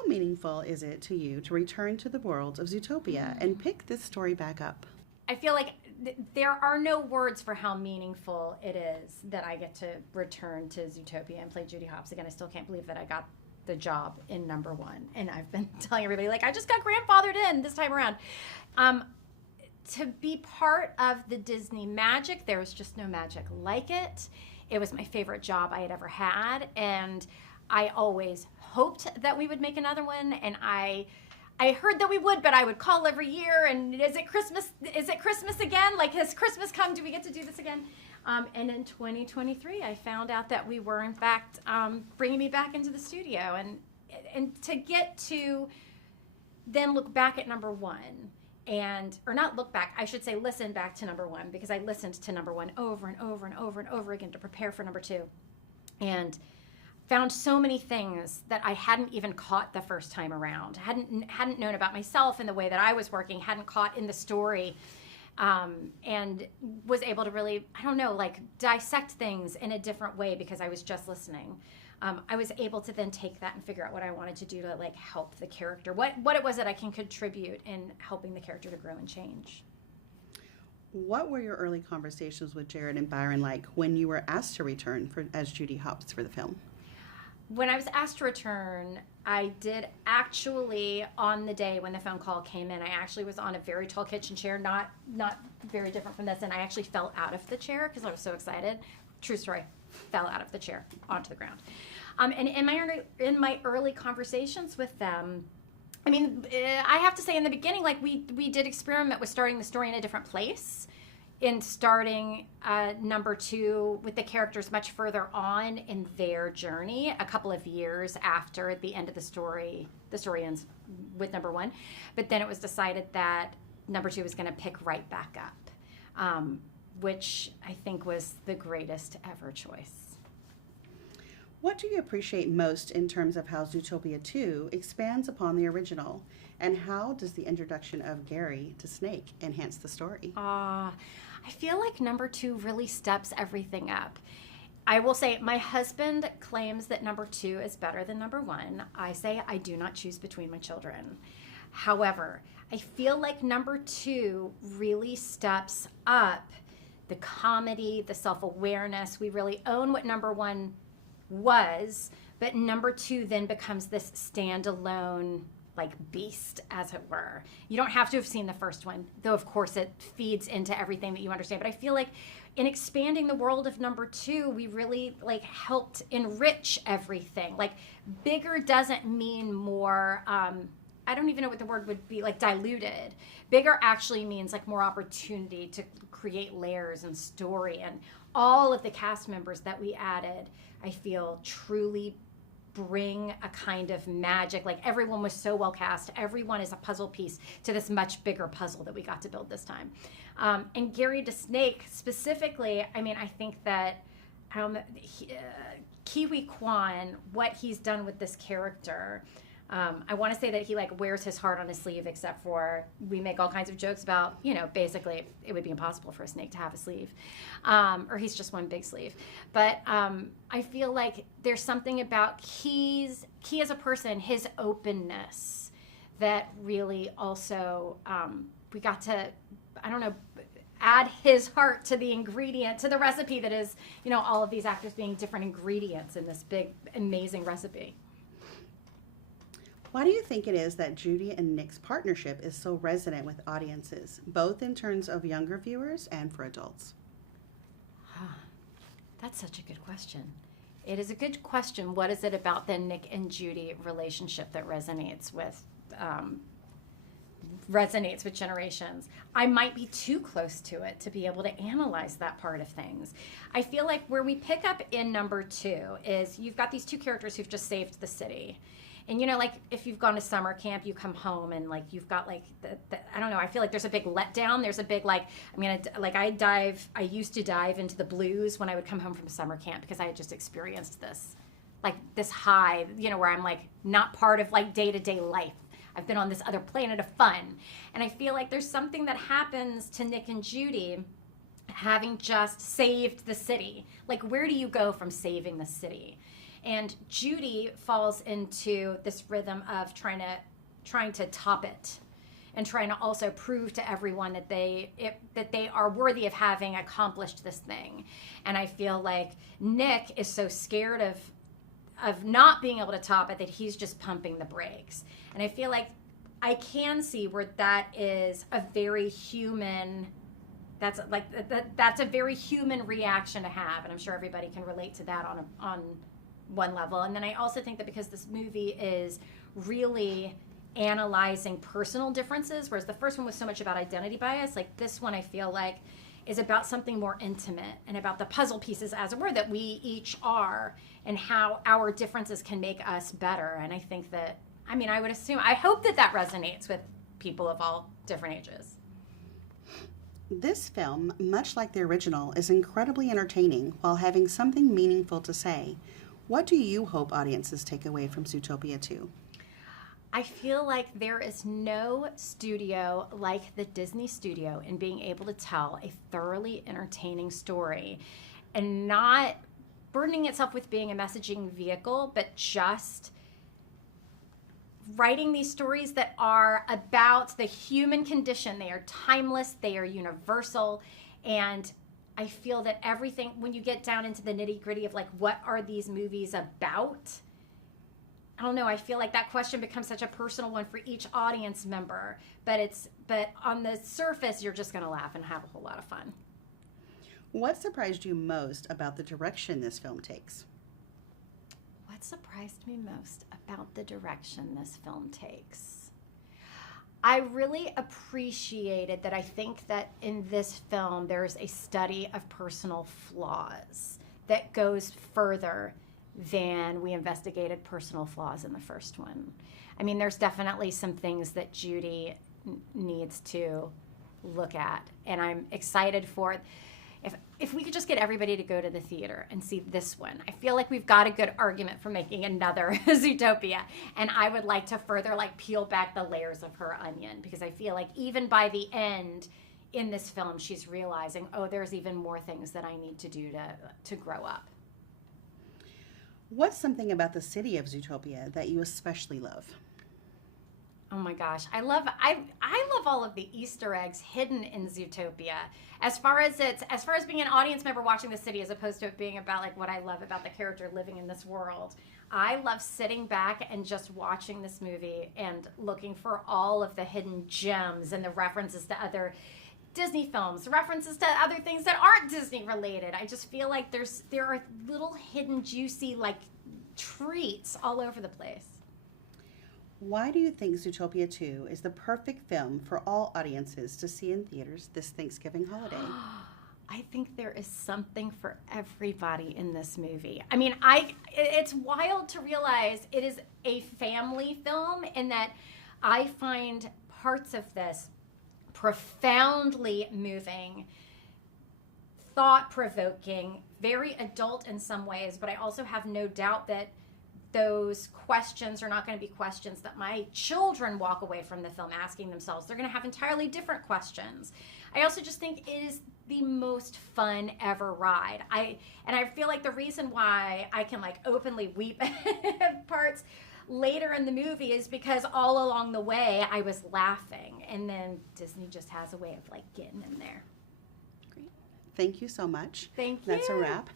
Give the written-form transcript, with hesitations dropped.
How meaningful is it to you to return to the world of Zootopia and pick this story back up? I feel like there are no words for how meaningful it is that I get to return to Zootopia and play Judy Hopps again. I still can't believe that I got the job in number one. And I've been telling everybody, like, I just got grandfathered in this time around. To be part of the Disney magic, there was just no magic like it. It was my favorite job I had ever had. And I always hoped that we would make another one. And I heard that we would, but I would call every year. And is it Christmas? Is it Christmas again? Like, has Christmas come? Do we get to do this again? And in 2023, I found out that we were, in fact, bringing me back into the studio. And to get to then look back at number one, or not look back, I should say listen back to number one, because I listened to number one over and over and over and over again to prepare for number two. And found so many things that I hadn't even caught the first time around, hadn't known about myself in the way that I was working, hadn't caught in the story, and was able to really, I don't know, like dissect things in a different way because I was just listening. I was able to then take that and figure out what I wanted to do to like help the character, what it was that I can contribute in helping the character to grow and change. What were your early conversations with Jared and Byron like when you were asked to return as Judy Hopps for the film? When I was asked to return, I did actually, on the day when the phone call came in, I actually was on a very tall kitchen chair, not very different from this, and I actually fell out of the chair because I was so excited. True story, fell out of the chair onto the ground. And in my early conversations with them, I mean, I have to say in the beginning, like we did experiment with starting the story in a different place, in starting number two with the characters much further on in their journey, a couple of years after the end of the story. The story ends with number one, but then it was decided that number two was going to pick right back up, which I think was the greatest ever choice. What do you appreciate most in terms of how Zootopia 2 expands upon the original? And how does the introduction of Gary to Snake enhance the story? I feel like number two really steps everything up. I will say my husband claims that number two is better than number one. I say I do not choose between my children. However, I feel like number two really steps up the comedy, the self-awareness. We really own what number one was, but number two then becomes this standalone like beast, as it were. You don't have to have seen the first one, though of course it feeds into everything that you understand. But I feel like in expanding the world of number two, we really like helped enrich everything. Like bigger doesn't mean more, I don't even know what the word would be, like diluted. Bigger actually means like more opportunity to create layers and story, and all of the cast members that we added, I feel truly bring a kind of magic. Like everyone was so well cast. Everyone is a puzzle piece to this much bigger puzzle that we got to build this time. And Gary to Snake specifically, I mean, I think that Kiwi Kwan, what he's done with this character, I want to say that he like wears his heart on his sleeve, except for we make all kinds of jokes about, you know, basically it would be impossible for a snake to have a sleeve, or he's just one big sleeve. But I feel like there's something about he as a person, his openness, that really also we got to, I don't know, add his heart to the ingredient, to the recipe that is, you know, all of these actors being different ingredients in this big, amazing recipe. Why do you think it is that Judy and Nick's partnership is so resonant with audiences, both in terms of younger viewers and for adults? That's such a good question. It is a good question. What is it about the Nick and Judy relationship that resonates with generations? I might be too close to it to be able to analyze that part of things. I feel like where we pick up in number two is you've got these two characters who've just saved the city. And, you know, like if you've gone to summer camp, you come home and like you've got like, I don't know, I feel like there's a big letdown. There's a big like, I used to dive into the blues when I would come home from summer camp because I had just experienced this high, you know, where I'm like not part of like day-to-day life. I've been on this other planet of fun. And I feel like there's something that happens to Nick and Judy having just saved the city. Like, where do you go from saving the city? And Judy falls into this rhythm of trying to top it, and trying to also prove to everyone that they are worthy of having accomplished this thing. And I feel like Nick is so scared of not being able to top it that he's just pumping the brakes. And I feel like I can see where that is a very human. That's a very human reaction to have, and I'm sure everybody can relate to that on one level. And then I also think that because this movie is really analyzing personal differences, whereas the first one was so much about identity bias, like this one I feel like is about something more intimate and about the puzzle pieces, as it were, that we each are and how our differences can make us better. And I think that, I hope that resonates with people of all different ages. This film, much like the original, is incredibly entertaining while having something meaningful to say. What do you hope audiences take away from Zootopia 2? I feel like there is no studio like the Disney studio in being able to tell a thoroughly entertaining story and not burdening itself with being a messaging vehicle, but just writing these stories that are about the human condition. They are timeless, they are universal, and I feel that everything, when you get down into the nitty-gritty of like, what are these movies about? I don't know, I feel like that question becomes such a personal one for each audience member, but on the surface, you're just going to laugh and have a whole lot of fun. What surprised you most about the direction this film takes? What surprised me most about the direction this film takes? I really appreciated that. I think that in this film, there's a study of personal flaws that goes further than we investigated personal flaws in the first one. I mean, there's definitely some things that Judy needs to look at, and I'm excited for it. If we could just get everybody to go to the theater and see this one, I feel like we've got a good argument for making another Zootopia. And I would like to further peel back the layers of her onion, because I feel like even by the end in this film, she's realizing, oh, there's even more things that I need to do to grow up. What's something about the city of Zootopia that you especially love? Oh my gosh, I love all of the Easter eggs hidden in Zootopia. As far as being an audience member watching the city, as opposed to it being about what I love about the character living in this world. I love sitting back and just watching this movie and looking for all of the hidden gems and the references to other Disney films, references to other things that aren't Disney related. I just feel like there are little hidden juicy treats all over the place. Why do you think Zootopia 2 is the perfect film for all audiences to see in theaters this Thanksgiving holiday? I think there is something for everybody in this movie. I mean, it's wild to realize it is a family film, and that I find parts of this profoundly moving, thought-provoking, very adult in some ways, but I also have no doubt that those questions are not going to be questions that my children walk away from the film asking themselves. They're going to have entirely different questions. I also just think it is the most fun ever ride. I feel like the reason why I can openly weep at parts later in the movie is because all along the way I was laughing, and then Disney just has a way of getting in there. Great. Thank you so much. Thank you. That's a wrap.